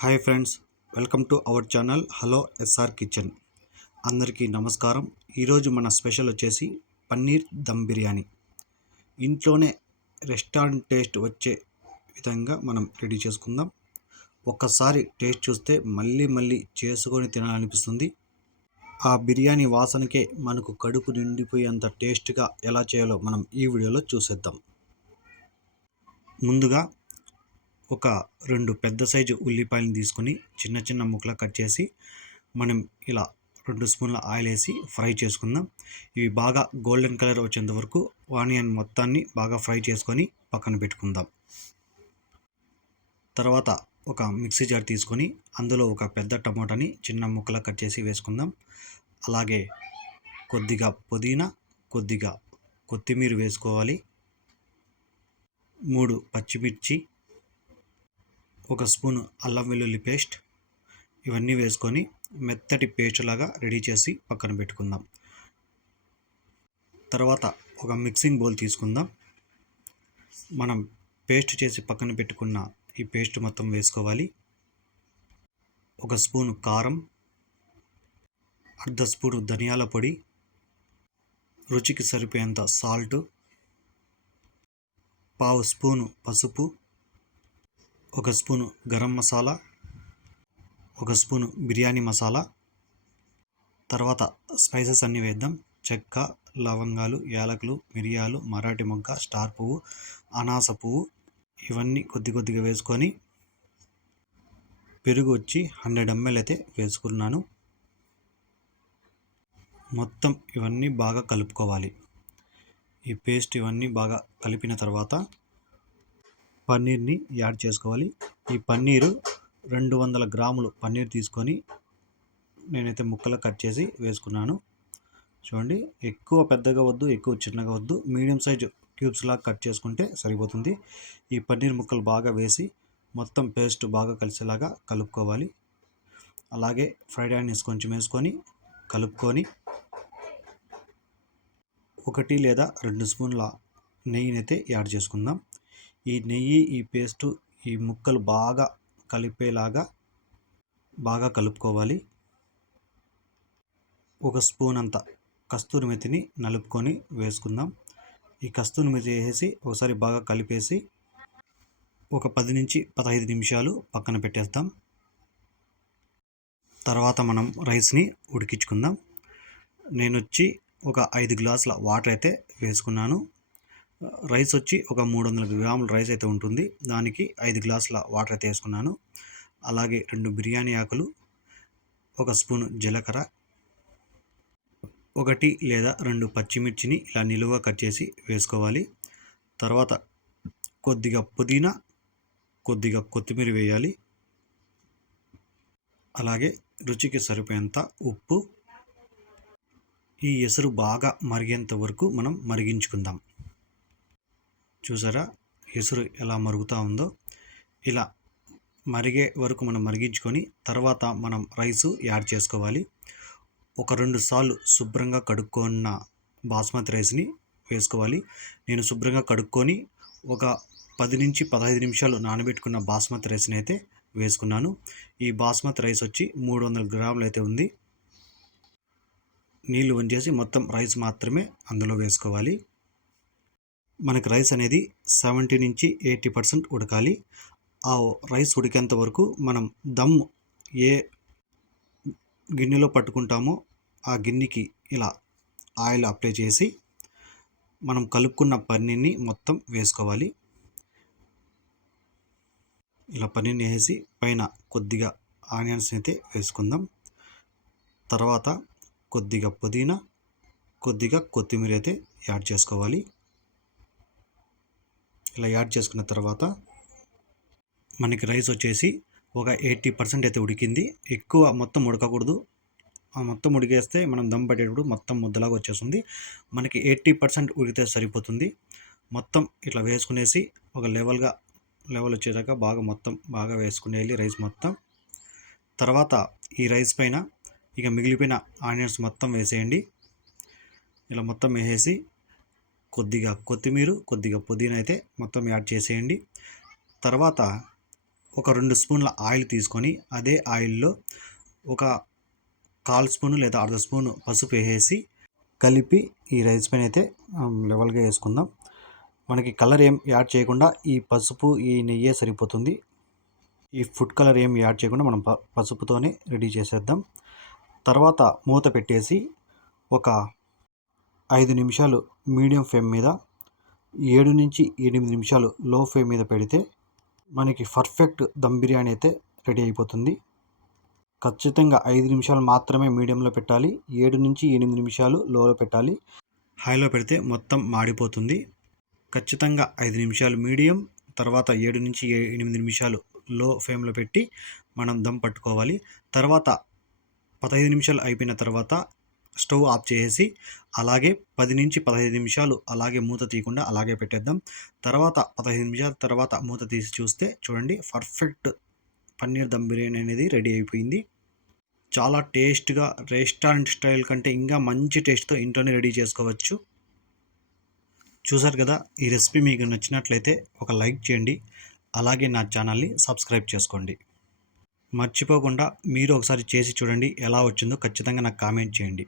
Hi friends, welcome to our channel Hello SR Kitchen. అందరికీ నమస్కారం. ఈరోజు మన స్పెషల్ వచ్చేసి పన్నీర్ దమ్ బిర్యానీ. ఇంట్లోనే రెస్టారెంట్ టేస్ట్ వచ్చే విధంగా మనం రెడీ చేసుకుందాం. ఒక్కసారి టేస్ట్ చూస్తే మళ్ళీ చేసుకొని తినాలనిపిస్తుంది. ఆ బిర్యానీ వాసనకే మనకు కడుపు నిండిపోయేంత టేస్ట్గా ఎలా చేయాలో మనం ఈ వీడియోలో చూసేద్దాం. ముందుగా ఒక 2 పెద్ద సైజు ఉల్లిపాయలను తీసుకొని చిన్న ముక్కలు కట్ చేసి మనం ఇలా 2 స్పూన్ల ఆయిల్ వేసి ఫ్రై చేసుకుందాం. ఇవి బాగా గోల్డెన్ కలర్ వచ్చేంత వరకు ఆనియన్ మొత్తాన్ని బాగా ఫ్రై చేసుకొని పక్కన పెట్టుకుందాం. తర్వాత ఒక మిక్సీ జార్ తీసుకొని అందులో ఒక పెద్ద టమోటాని చిన్న ముక్కలు కట్ చేసి వేసుకుందాం. అలాగే కొద్దిగా పుదీనా, కొద్దిగా కొత్తిమీర వేసుకోవాలి. 3 పచ్చిమిర్చి, 1 స్పూను అల్లం వెల్లుల్లి పేస్ట్, ఇవన్నీ వేసుకొని మెత్తటి పేస్ట్ లాగా రెడీ చేసి పక్కన పెట్టుకుందాం. తర్వాత ఒక మిక్సింగ్ బౌల్ తీసుకుందాం. మనం పేస్ట్ చేసి పక్కన పెట్టుకున్న ఈ పేస్ట్ మొత్తం వేసుకోవాలి. 1 స్పూను కారం, అర్ధ స్పూను ధనియాల పొడి, రుచికి సరిపోయేంత సాల్ట్, 1/2 స్పూను పసుపు, 1 స్పూను గరం మసాలా, 1 స్పూను బిర్యానీ మసాలా. తర్వాత స్పైసెస్ అన్నీ వేద్దాం. చెక్క, లవంగాలు, యాలకులు, మిరియాలు, మరాఠీ మొగ్గ, స్టార్ పువ్వు, అనాస పువ్వు, ఇవన్నీ కొద్దిగా వేసుకొని పెరుగు వచ్చి 100 ml అయితే వేసుకున్నాను. మొత్తం ఇవన్నీ బాగా కలుపుకోవాలి. ఈ పేస్ట్ ఇవన్నీ బాగా కలిపిన తర్వాత పన్నీర్ని యాడ్ చేసుకోవాలి. ఈ పన్నీరు 200 గ్రాములు పన్నీర్ తీసుకొని నేనైతే ముక్కలు కట్ చేసి వేసుకున్నాను. చూడండి, ఎక్కువ పెద్దగా వద్దు, ఎక్కువ చిన్నగా వద్దు, మీడియం సైజు క్యూబ్స్లా కట్ చేసుకుంటే సరిపోతుంది. ఈ పన్నీర్ ముక్కలు బాగా వేసి మొత్తం పేస్ట్ బాగా కలిసేలాగా కలుపుకోవాలి. అలాగే ఫ్రైడ్ ఆనియన్స్ కొంచెం వేసుకొని కలుపుకొని 1 లేదా 2 స్పూన్ల నెయ్యినైతే యాడ్ చేసుకుందాం. ఈ నెయ్యి, ఈ పేస్టు, ఈ ముక్కలు బాగా కలిపేలాగా బాగా కలుపుకోవాలి. 1 స్పూన్ అంత కస్తూరి మెతిని నలుపుకొని వేసుకుందాం. ఈ కస్తూరి మెతి వేసి ఒకసారి బాగా కలిపేసి ఒక 10 నుంచి 15 నిమిషాలు పక్కన పెట్టేద్దాం. తర్వాత మనం రైస్ని ఉడికించుకుందాం. నేను వచ్చి ఒక 5 గ్లాసుల వాటర్ అయితే వేసుకున్నాను. రైస్ వచ్చి ఒక 300 గ్రాముల రైస్ అయితే ఉంటుంది. దానికి 5 గ్లాసుల వాటర్ అయితే వేసుకున్నాను. అలాగే 2 బిర్యానీ ఆకులు, 1 స్పూను జీలకర్ర, 1 లేదా 2 పచ్చిమిర్చిని ఇలా నిలువుగా కట్ చేసి వేసుకోవాలి. తర్వాత కొద్దిగా పుదీనా, కొద్దిగా కొత్తిమీర వేయాలి. అలాగే రుచికి సరిపోయేంత ఉప్పు. ఈ ఎసురు బాగా మరిగేంత వరకు మనం మరిగించుకుందాం. చూసారా ఎసురు ఎలా మరుగుతూ ఉందో? ఇలా మరిగే వరకు మనం మరిగించుకొని తర్వాత మనం రైసు యాడ్ చేసుకోవాలి. ఒక 2 సార్లు శుభ్రంగా కడుక్కున్న బాస్మతి రైస్ని వేసుకోవాలి. నేను శుభ్రంగా కడుక్కొని ఒక 10 నుంచి 15 నిమిషాలు నానబెట్టుకున్న బాస్మతి రైస్ని అయితే వేసుకున్నాను. ఈ బాస్మతి రైస్ వచ్చి 300 గ్రాములు అయితే ఉంది. నీళ్లు వంచేసి మొత్తం రైస్ మాత్రమే అందులో వేసుకోవాలి. మనకి రైస్ అనేది 70 నుంచి 80% ఉడకాలి. ఆ రైస్ ఉడికేంత వరకు మనం దమ్ ఏ గిన్నెలో పట్టుకుంటామో ఆ గిన్నెకి ఇలా ఆయిల్ అప్లై చేసి మనం కలుపుకున్న పన్నీర్ని మొత్తం వేసుకోవాలి. ఇలా పన్నీర్ని వేసి పైన కొద్దిగా ఆనియన్స్ అయితే వేసుకుందాం. తర్వాత కొద్దిగా పుదీనా, కొద్దిగా కొత్తిమీర అయితే యాడ్ చేసుకోవాలి. ఇలా యాడ్ చేసుకున్న తర్వాత మనకి రైస్ వచ్చేసి ఒక 80% అయితే ఉడికింది. ఎక్కువ మొత్తం ఉడకకూడదు. ఆ మొత్తం ఉడికేస్తే మనం దమ్ పట్టేటప్పుడు మొత్తం ముద్దలాగా వచ్చేస్తుంది. మనకి 80% ఉడికితే సరిపోతుంది. మొత్తం ఇట్లా వేసుకునేసి ఒక లెవెల్ వచ్చేదాకా మొత్తం బాగా వేసుకునేయాలి రైస్ మొత్తం. తర్వాత ఈ రైస్ పైన ఇక మిగిలిపోయిన ఆనియన్స్ మొత్తం వేసేయండి. ఇలా మొత్తం వేసేసి కొద్దిగా కొత్తిమీర, కొద్దిగా పుదీనా అయితే మొత్తం యాడ్ చేసేయండి. తర్వాత ఒక 2 స్పూన్ల ఆయిల్ తీసుకొని అదే ఆయిల్లో ఒక 1/4 స్పూను లేదా అర్ధ స్పూను పసుపు వేసేసి కలిపి ఈ రైస్ పైన అయితే లెవెల్గా వేసుకుందాం. మనకి కలర్ ఏం యాడ్ చేయకుండా ఈ పసుపు ఈ నెయ్యే సరిపోతుంది. ఈ ఫుడ్ కలర్ ఏం యాడ్ చేయకుండా మనం పసుపుతోనే రెడీ చేసేద్దాం. తర్వాత మూత పెట్టేసి ఒక 5 నిమిషాలు మీడియం ఫ్లేమ్ మీద 7 నుంచి 8 నిమిషాలు లో ఫ్లేమ్ మీద పెడితే మనకి పర్ఫెక్ట్ దమ్ బిర్యానీ అయితే రెడీ అయిపోతుంది. ఖచ్చితంగా 5 నిమిషాలు మాత్రమే మీడియంలో పెట్టాలి. 7 నుంచి 8 నిమిషాలు లోలో పెట్టాలి. హైలో పెడితే మొత్తం మాడిపోతుంది. ఖచ్చితంగా 5 నిమిషాలు మీడియం, తర్వాత 7 నుంచి 8 నిమిషాలు లో ఫ్లేమ్లో పెట్టి మనం దమ్ పట్టుకోవాలి. తర్వాత 15 నిమిషాలు అయిపోయిన తర్వాత స్టవ్ ఆఫ్ చేసి అలాగే 10 నుంచి 15 నిమిషాలు అలాగే మూత తీయకుండా అలాగే పెట్టేద్దాం. తర్వాత 15 నిమిషాల తర్వాత మూత తీసి చూస్తే చూడండి పర్ఫెక్ట్ పన్నీర్ దమ్ బిర్యానీ అనేది రెడీ అయిపోయింది. చాలా టేస్ట్గా రెస్టారెంట్ స్టైల్ కంటే ఇంకా మంచి టేస్ట్తో ఇంట్లోనే రెడీ చేసుకోవచ్చు. చూసారు కదా, ఈ రెసిపీ మీకు నచ్చినట్లయితే ఒక లైక్ చేయండి. అలాగే నా ఛానల్ని సబ్స్క్రైబ్ చేసుకోండి. మర్చిపోకుండా మీరు ఒకసారి చేసి చూడండి, ఎలా వచ్చిందో ఖచ్చితంగా నాకు కామెంట్ చేయండి.